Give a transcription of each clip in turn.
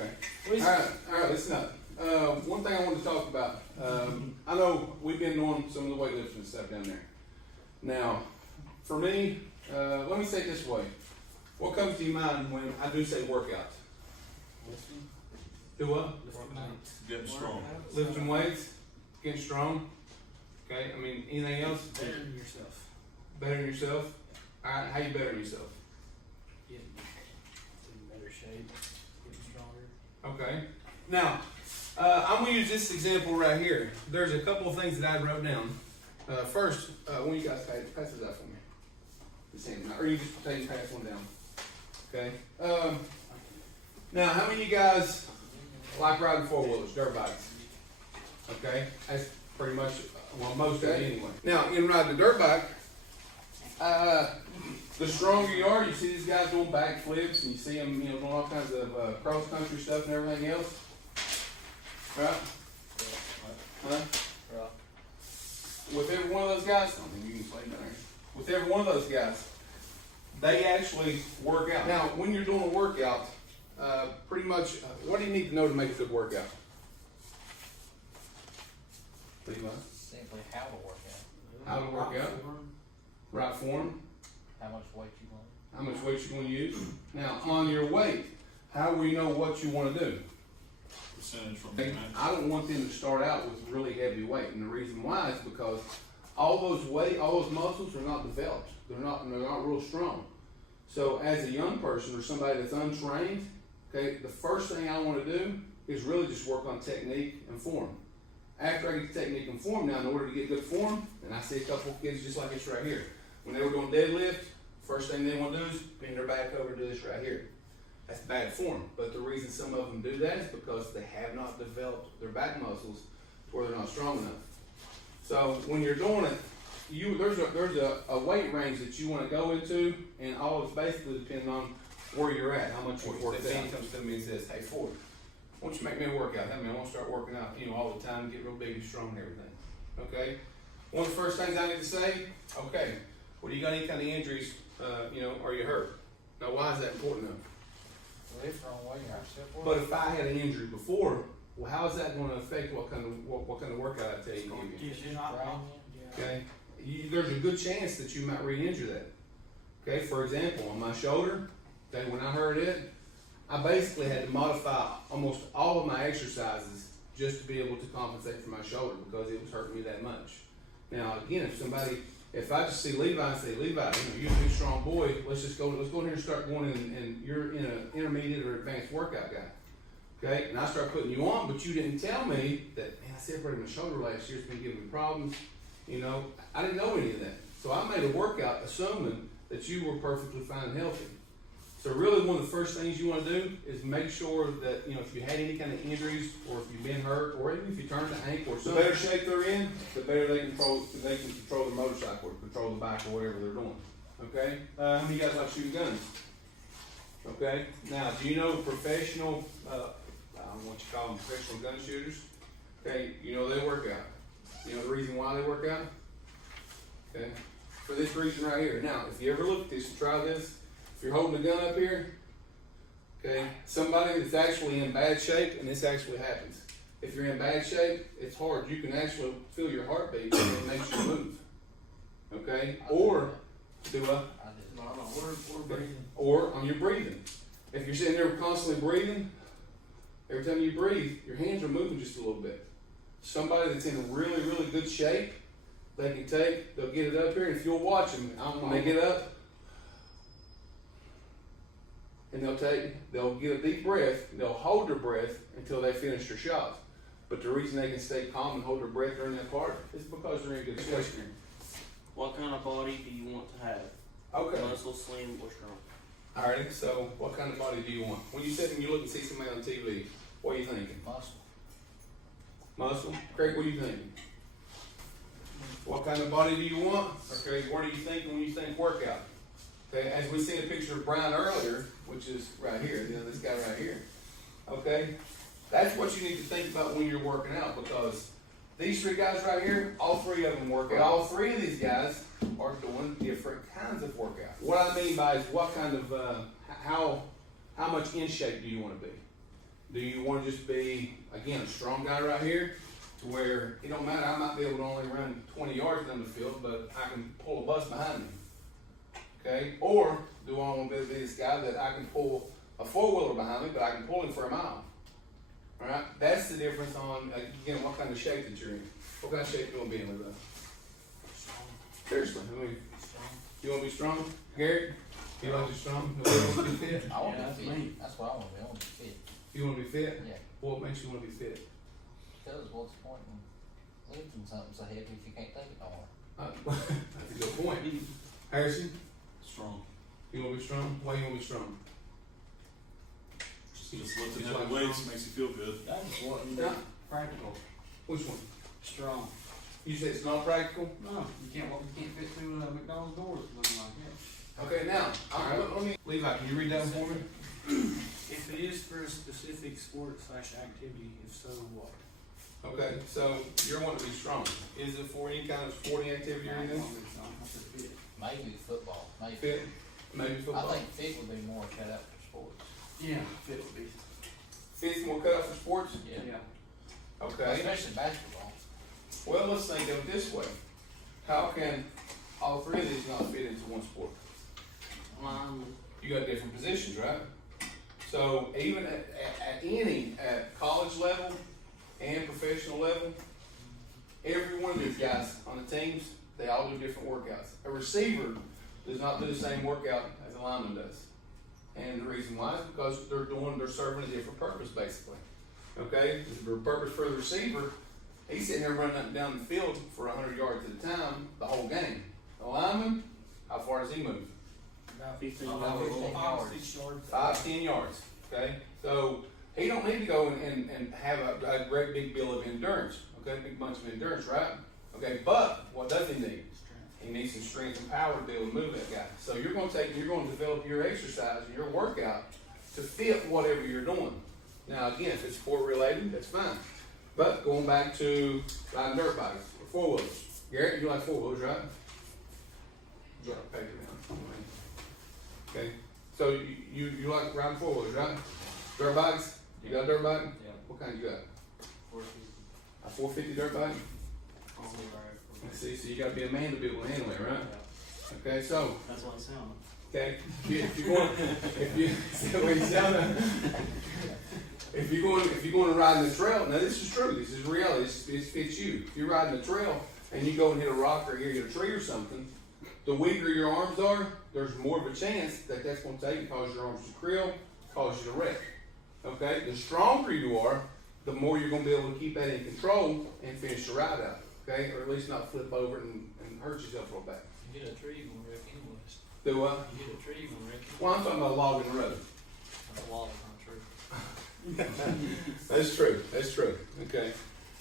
Okay. All right, listen up. One thing I wanted to talk about. I know we've been doing some of the weightlifting and stuff down there. Now, for me, let me say it this way. What comes to your mind when I do say workout? Do what? Getting strong. Lifting weights, getting strong. Okay, I mean, anything else? Bettering yourself. Bettering yourself? All right, how you bettering yourself? Getting in better shape, getting stronger. Okay. Now, I'm going to use this example right here. There's a couple of things that I wrote down. First, when you guys pass this out for me. Just hand them out. Or you just take and pass one down. Okay. Now, how many of you guys like riding four-wheelers, dirt bikes? Okay. That's pretty much, well, most of it anyway. Now, in riding a dirt bike, the stronger you are, you see these guys doing backflips, and you see them, doing all kinds of cross-country stuff and everything else. Right? Huh? Right. With every one of those guys, I mean, you can play down there. With every one of those guys, they actually work out. Now, when you're doing a workout, pretty much, what do you need to know to make a good workout? Levi? Simply how to work out. How to work out? Right form. How much weight you want. How much weight you want to use. Now, on your weight, how will you know what you want to do? Percentage from the match. I don't want them to start out with really heavy weight, and the reason why is because all those muscles are not developed. They're not real strong. So as a young person or somebody that's untrained, okay, the first thing I want to do is really just work on technique and form. After I get the technique and form, now in order to get good form, and I see a couple of kids just like this right here. When they were doing deadlift, first thing they want to do is bend their back over and do this right here. That's bad form, but the reason some of them do that is because they have not developed their back muscles to where they're not strong enough. So when you're doing it, there's a weight range that you want to go into, and all it's basically depending on where you're at, how much you work. If someone comes to me and says, "Hey Ford, why don't you make me a workout? Hey man, I want to start working out, all the time, get real big and strong and everything." Okay. One of the first things I need to say, okay, well, do you got any kind of injuries? Are you hurt? Now, why is that important though? But if I had an injury before, well, how is that going to affect what kind of workout I tell you to give you? Yes, you're not wrong. Okay, there's a good chance that you might re-injure that. Okay, for example, on my shoulder, okay, when I hurt it, I basically had to modify almost all of my exercises just to be able to compensate for my shoulder because it was hurting me that much. Now, again, if I just see Levi and say, Levi, you're a big strong boy, let's go in here and start going in, and you're in an intermediate or advanced workout guy. Okay, and I start putting you on, but you didn't tell me that, man, I separated my shoulder last year, it's been giving me problems. I didn't know any of that. So I made a workout assuming that you were perfectly fine and healthy. So really one of the first things you want to do is make sure that, if you had any kind of injuries or if you've been hurt or even if you turned the ankle or something, the better shape they're in, the better they can control their motorcycle or control the bike or whatever they're doing. Okay? How many of you guys like shooting guns? Okay? Now, do you know professional, I don't know what you call them, professional gun shooters? Okay, they work out. You know the reason why they work out? Okay? For this reason right here. Now, if you ever look at this and try this, if you're holding a gun up here, okay, somebody that's actually in bad shape, and this actually happens. If you're in bad shape, it's hard. You can actually feel your heartbeat and it makes you move. Okay? Or do what? We're breathing. Or on your breathing. If you're sitting there constantly breathing, every time you breathe, your hands are moving just a little bit. Somebody that's in really, really good shape, they'll get it up here, and if you'll watch them, when they get up, and they'll get a deep breath, and they'll hold their breath until they finish their shot. But the reason they can stay calm and hold their breath during that part is because they're in good shape. What kind of body do you want to have? Okay. Muscle, slim, or strong? Alright, so what kind of body do you want? When you sit and you look and see somebody on TV, what are you thinking? Muscle. Muscle? Craig, what are you thinking? What kind of body do you want? Okay, what are you thinking when you think workout? Okay, as we seen a picture of Brian earlier, which is right here, this guy right here. Okay, that's what you need to think about when you're working out, because these three guys right here, all three of them work out. All three of these guys are doing different kinds of workout. What I mean by is what kind of, how much in shape do you want to be? Do you want to just be, again, a strong guy right here, to where it don't matter, I might be able to only run 20 yards down the field, but I can pull a bus behind me. Okay? Or do I want to be this guy that I can pull a four-wheeler behind me, but I can pull him for a mile? Alright? That's the difference on, again, what kind of shape that you're in. What kind of shape you want to be in, Levi? Strong. Seriously, I mean, Strong. you want to be strong? Garrett? You like to be strong? You want to be fit? I want Yeah, to that's be me. fit. That's what I want to be. I want to be fit. You want to be fit? Yeah. What makes you want to be fit? Because what's the point in lifting something so heavy if you can't take it no more? That's a good point. Harrison, Strong. you want to be strong? Why you want to be strong? Just lifting Just heavy like weights strong. makes you feel good. I just want to be Yeah. practical. Which one? Strong. You say it's not practical? No, you can't fit through McDonald's doors looking like that. Okay, now, alright, let me, Levi, can you read that for me? If it is for a specific sport/activity, if so, what? Okay, so you're wanting to be strong. Is it for any kind of sporting activity or I anything? want to be strong. I said fit. Maybe football. Maybe. Fit? Maybe I football? think fit would be more cut out for sports. Yeah, fit would be. Fit's more cut out for sports? Yeah. Okay. Especially basketball. Well, let's think of it this way. How can all three of these not fit into one sport? You got different positions, right? So even at college level and professional level, every one of these guys on the teams, they all do different workouts. A receiver does not do the same workout as a lineman does. And the reason why is because they're serving a different purpose, basically. Okay? The purpose for the receiver, he's sitting there running up and down the field for 100 yards at a time the whole game. The lineman, how far does he move? About 15 about yards. 6 yards. 5-10 yards. Okay? So he don't need to go and have a great big bill of endurance. Okay? Big bunch of endurance, right? Okay, but what does he need? He needs some strength and power to be able to move that guy. So you're going to develop your exercise and your workout to fit whatever you're doing. Now again, if it's sport related, that's fine. But going back to riding dirt bikes or four wheelers. Garrett, you like four wheelers, right? You got paper down. Okay. So you like riding four wheelers, right? Dirt bikes? You got a dirt bike? Yeah. What kind you got? 450. A 450 dirt bike? Let's see, so you gotta be a man to be able to handle it, right? Okay, so That's what it sounds. okay, if you're going to ride in the trail, now this is true, this is reality, this fits you. If you're riding the trail and you go and hit a rock or you hit a tree or something, the weaker your arms are, there's more of a chance that that's going to take and cause your arms to krill, cause you to wreck. Okay, the stronger you are, the more you're going to be able to keep that in control and finish the ride out. Okay, or at least not flip over and hurt yourself real bad. You hit a tree, you're going to wreck anyways. Do what? You hit a tree, you're going to wreck it. Well, I'm talking about logging the road. That's a lot of true. That's true. That's true. Okay.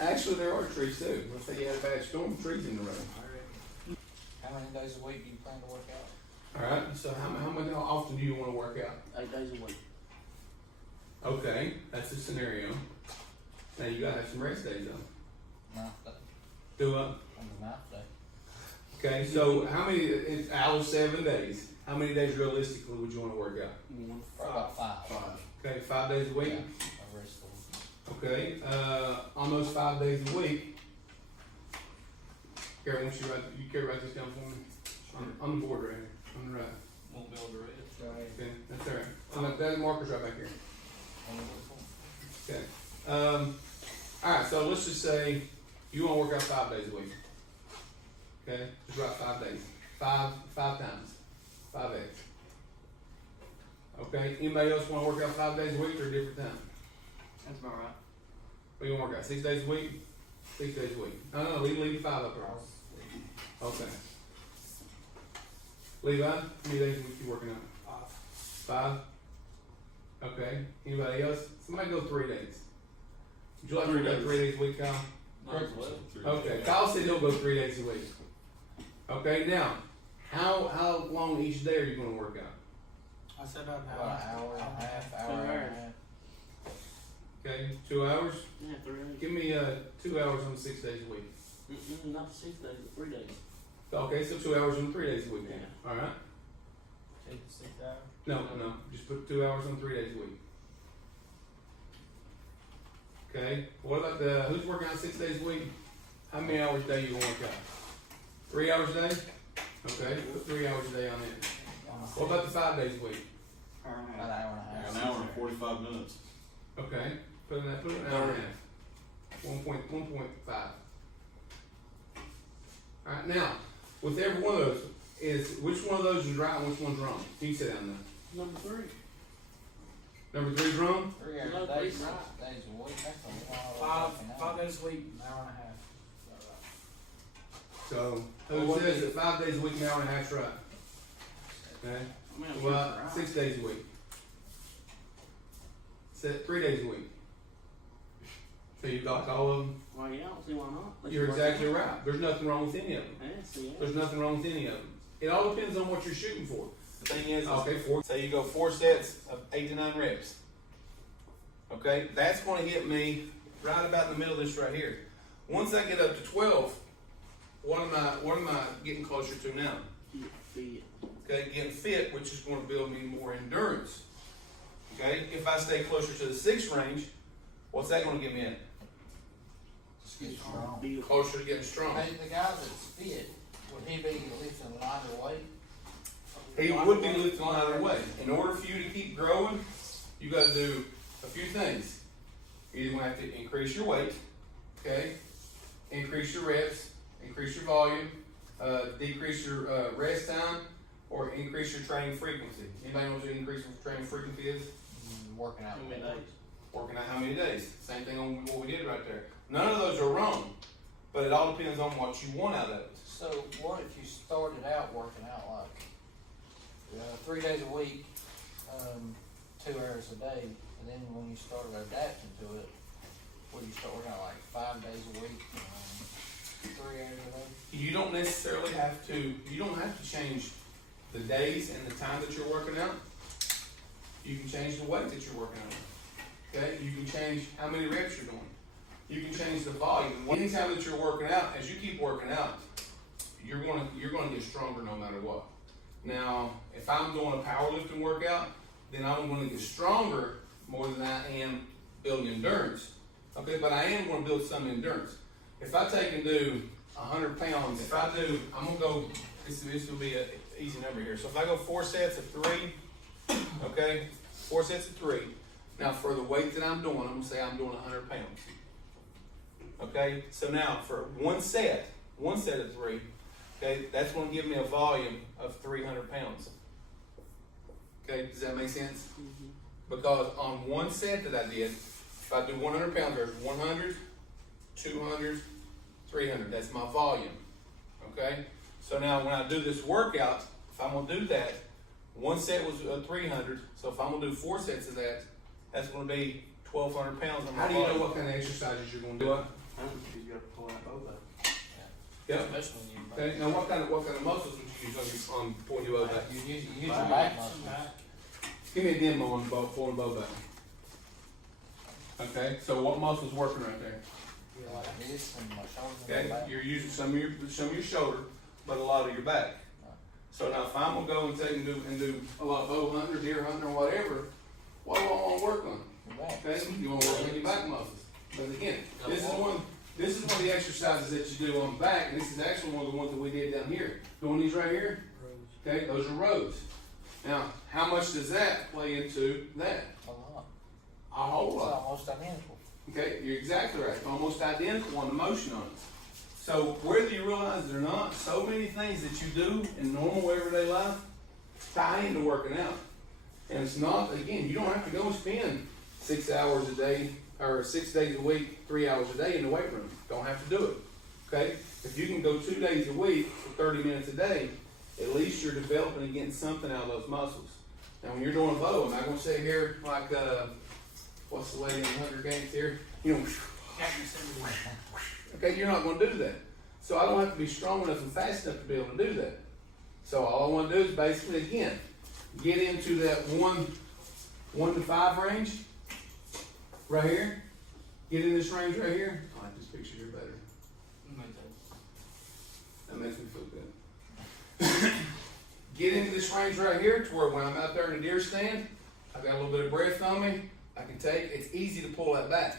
Actually, there are trees too. Let's say you had a bad storm, trees in the road. I reckon. How many days a week do you plan to work out? All right. So how often do you want to work out? 8 days a week. Okay, that's a scenario. Now you gotta have some rest days though. Ninth day. Do On the ninth day. Okay. So how many? It's out of 7 days. How many days realistically would you want to work out? Probably about five. Okay, 5 days a week. Yeah, the rest of the week. Okay. On those 5 days a week. Karen, won't you care write this down for me? On the board right here. On the right. Won't be able to read it. Okay, that's all right. That marker's right back here. Only week. Okay. Alright, so let's just say you want to work out 5 days a week. Okay? Just write 5 days. Five times. 5 days. Okay? Anybody else want to work out 5 days a week or a different time? That's about right. What do you want to work out? 6 days a week? 6 days a week. No, leave 5 up there. Okay. Levi, how many days a week you working out? 5? Okay. Anybody else? Somebody go 3 days. Would you like to work out 3 days a week, Kyle? Might as well. Okay. Kyle said he'll go 3 days a week. Okay, now, how long each day are you going to work out? I said I'd have About an hour and a half, hour and a half. Okay, 2 hours? Yeah, 3 days. Give me 2 hours on 6 days a week. Not 6 days, but 3 days. Okay, so 2 hours on 3 days a week then. Yeah. Alright? 6 hours. No. Just put 2 hours on 3 days a week. Okay, what about who's working out 6 days a week? How many hours a day you gonna work out? 3 hours a day? Okay, put 3 hours a day on it. What about the 5 days a week? Hour and a About half. an hour and a half. An hour and 45 minutes. Okay, put an hour and a half. 1.5. Alright, now, with every one of those, which one of those is right and which one's wrong? Can you sit down there? Number 3. Number 3's wrong? 3 hours No, a day, please, 6 right. days a week, that's a lot of fucking Five hours. days a week, an hour and a half. Is that right? So, who says that 5 days a week, an hour and a half's right? Okay, I mean, I'm well, sure it's 6 days a week. Set 3 days a week. So you've got all of them. Well, yeah, I don't see why not. Let's You're work exactly it out. right. There's nothing wrong with any of them. Yeah, see, yeah. There's nothing wrong with any of them. It all depends on what you're shooting for. The thing is, Okay, say you go 4 sets of 8 to 9 reps. okay, that's going to hit me right about in the middle of this right here. Once I get up to 12, what am I getting closer to now? Get fit. Okay, getting fit, which is going to build me more endurance. Okay, if I stay closer to the 6 range, what's that going to get me at? Just get strong. Build. Closer to getting strong. Hey, the guy that's fit, would he be lifting lighter weight? He would be lifting lighter weight. In order for you to keep growing, you got to do a few things. You're going to have to increase your weight, okay? Increase your reps, increase your volume, decrease your rest time, or increase your training frequency. Anybody know what the increase in training frequency is? Working out. How many days? Working out how many days. Same thing on what we did right there. None of those are wrong, but it all depends on what you want out of it. So what if you started out working out like 3 days a week, 2 hours a day, and then when you started adapting to it, would you start working out like 5 days a week, 3 hours a day? You don't necessarily have to, you don't have to change the days and the time that you're working out. You can change the weight that you're working out. Okay? You can change how many reps you're doing. You can change the volume. Anytime that you're working out, as you keep working out, you're gonna get stronger no matter what. Now, if I'm doing a powerlifting workout, then I'm gonna get stronger more than I am building endurance. Okay, but I am gonna build some endurance. If I take and do 100 pounds, I'm gonna go, this will be an easy number here. So if I go 4 sets of 3, okay, 4 sets of 3. Now for the weight that I'm doing, I'm gonna say I'm doing 100 pounds. Okay, so now for one set of 3, okay, that's gonna give me a volume of 300 pounds. Okay, does that make sense? Mm-hmm. Because on one set that I did, if I do 100 pounds, there's 100, 200, 300. That's my volume. Okay? So now when I do this workout, if I'm going to do that, one set was 300. So if I'm going to do 4 sets of that, that's going to be 1,200 pounds on my How do you know volume. what kind of exercises you're going to do? You gotta pull out both of them. Yep. Especially when you Okay. Now what kind of muscles would you use on pulling your bow back? you use your back muscles. Give me a demo on pulling the bow back. Okay. So what muscles working right there? Yeah, like this and my shoulders and Okay, my back. you're using some of your shoulder, but a lot of your back. So now if I'm gonna go and take and do a lot of bow hunting or deer hunting or whatever, what do I want to work on? Your back. Okay, you want to work on your back muscles. But again, this is one of the exercises that you do on the back, and this is actually one of the ones that we did down here. Doing these right here. Okay, those are rows. Now, how much does that play into that? A lot. A whole It's lot. almost identical. Okay, you're exactly right. Almost identical on the motion on it. So whether you realize it or not, so many things that you do in normal everyday life tie into working out. And it's not, again, you don't have to go and spend 6 hours a day or 6 days a week, 3 hours a day in the weight room. Don't have to do it. Okay? If you can go 2 days a week for 30 minutes a day, at least you're developing and getting something out of those muscles. Now when you're doing a bow, am I going to sit here like, what's the lady in the Hunger Games here? You know, okay, you're not going to do that. So I don't have to be strong enough and fast enough to be able to do that. So all I want to do is basically, again, get into that 1 to 5 range right here. Get in this range right here. I like this picture here better. That makes me feel good. Get into this range right here to where when I'm out there in a deer stand, I've got a little bit of breath on me. I can take, it's easy to pull that back.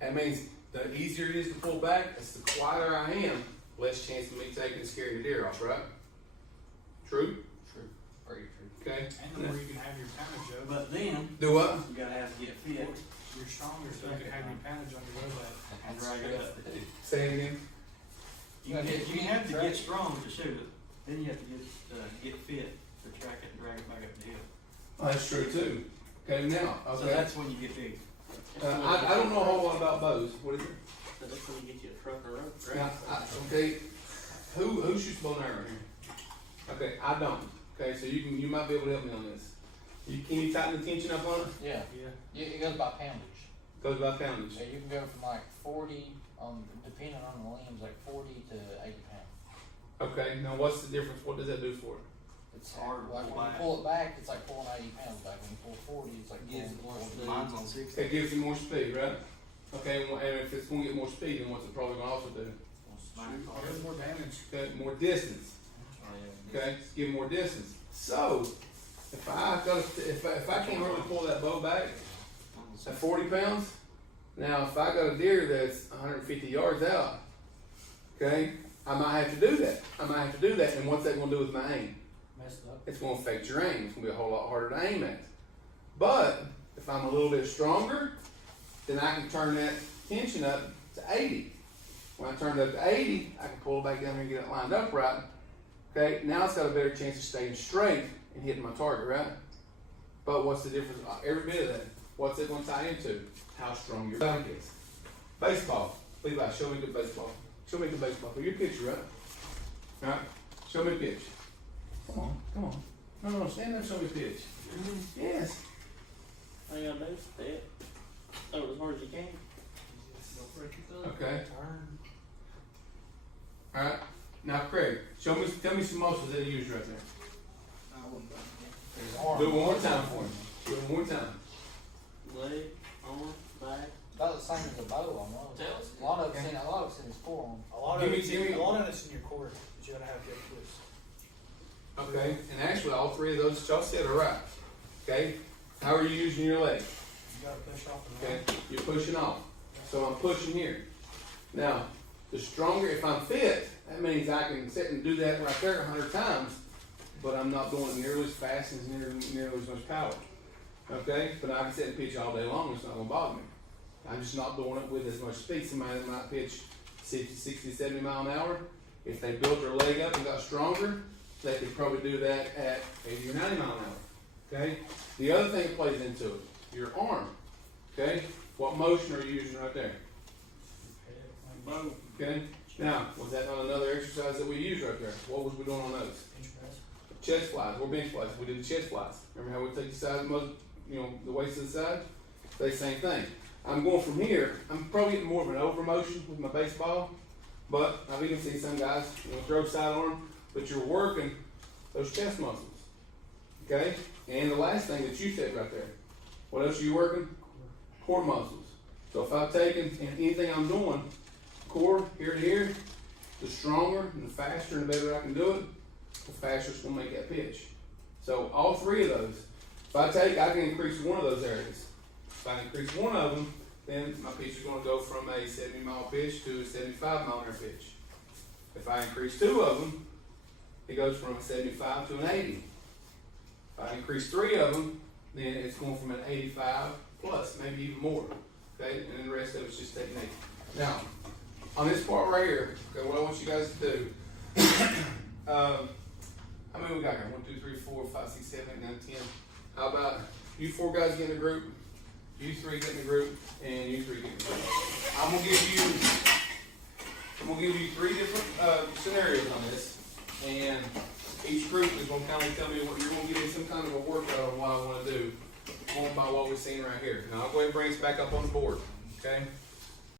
That means the easier it is to pull back, it's the quieter I am, less chance of me taking and scaring the deer off, right? True? True, very true. Okay. And the more you can have your poundage of, But then, Do what? you gotta have to get fit you're stronger, so you can have your poundage on your low back. and drag it up. Say it again. You have to get strong to shoot it, then you have to get fit to track it and drag it back up the hill. Oh, that's true too. Okay, now, So okay. that's when you get big. I don't know a whole lot about bows. What is it? So that's when you get you a truck or rope. Now, okay, who shoots bow and arrow here? Okay, I don't. Okay, so you might be able to help me on this. Can you tighten the tension up on it? Yeah, Yeah. it goes by poundage. Goes by poundage. So you can go from like 40, depending on the limbs, like 40 to 80 pounds. Okay, now what's the difference? What does that do for it? It's Harder to like pull when you back. pull it back, it's like pulling 80 pounds back. When you pull 40, it's like Gives pulling more 40. speed. Mine's on 60. It gives you more speed, right? Okay, and if it's going to get more speed, then what's it probably going to also do? There's more damage. Okay, more distance. Okay, give more distance. So, if I can't really pull that bow back at 40 pounds, now if I got a deer that's 150 yards out, okay, I might have to do that. And what's that going to do with my aim? Messed up. It's going to affect your aim. It's going to be a whole lot harder to aim at. But if I'm a little bit stronger, then I can turn that tension up to 80. When I turn it up to 80, I can pull it back down here and get it lined up right. Okay, now it's got a better chance of staying straight and hitting my target, right? But what's the difference? Every bit of that. What's it going to tie into? How strong your back is. Baseball. Levi, show me the baseball. Show me the baseball. Put your picture, right? All right? Show me a pitch. Come on. No, stand there and show me a pitch. Yes. All you gotta do is fit. Throw it as hard as you can. Okay. Turn. All right. Now, Craig, tell me some muscles that you use right there. His arm. Do it one more time for me. Do it one more time. Leg, arm, back. About the same as a bow almost. Tails. A lot of it's in his forearm. A lot Give of me- it's give me- a lot of it's in your core, but you gotta have good twist. Okay. And actually, all three of those that y'all said are right. Okay. How are you using your leg? You gotta push off and Okay. run. You're pushing off. So I'm pushing here. Now, the stronger, if I'm fit, that means I can sit and do that right there 100 times, but I'm not doing it nearly as fast and nearly as much power. Okay? But I can sit and pitch all day long, it's not going to bother me. I'm just not doing it with as much speed. Somebody that might pitch 60, 70 mile an hour, if they built their leg up and got stronger, they could probably do that at 80 or 90 mile an hour. Okay? The other thing that plays into it, your arm. Okay? What motion are you using right there? Bow. Okay? Now, was that not another exercise that we used right there? What was we doing on those? Bench press. Chest flies or bench flies. We did the chest flies. Remember how we take the side, the waist to the side? They same thing. I'm going from here. I'm probably getting more of an over motion with my baseball, but I've even seen some guys, throw sidearm, but you're working those chest muscles. Okay? And the last thing that you said right there. What else are you working? Core muscles. So if I've taken and anything I'm doing, core here to here, the stronger and the faster and the better I can do it, the faster it's going to make that pitch. So all three of those, if I can increase one of those areas. If I increase one of them, then my pitch is going to go from a 70 mile pitch to a 75 mile an hour pitch. If I increase two of them, it goes from a 75 to an 80. If I increase three of them, then it's going from an 85 plus, maybe even more. Okay, and then the rest of it's just technique. Now, on this part right here, okay, what I want you guys to do, how many we got here? 1, 2, 3, 4, 5, 6, 7, 8, 9, 10. How about you 4 guys get in a group, you 3 get in a group, and you 3 get in a group. I'm gonna give you 3 different scenarios on this, and each group is gonna kind of tell me what you're gonna give me some kind of a workout on what I want to do, going by what we're seeing right here. Now I'll go ahead and bring us back up on the board. Okay.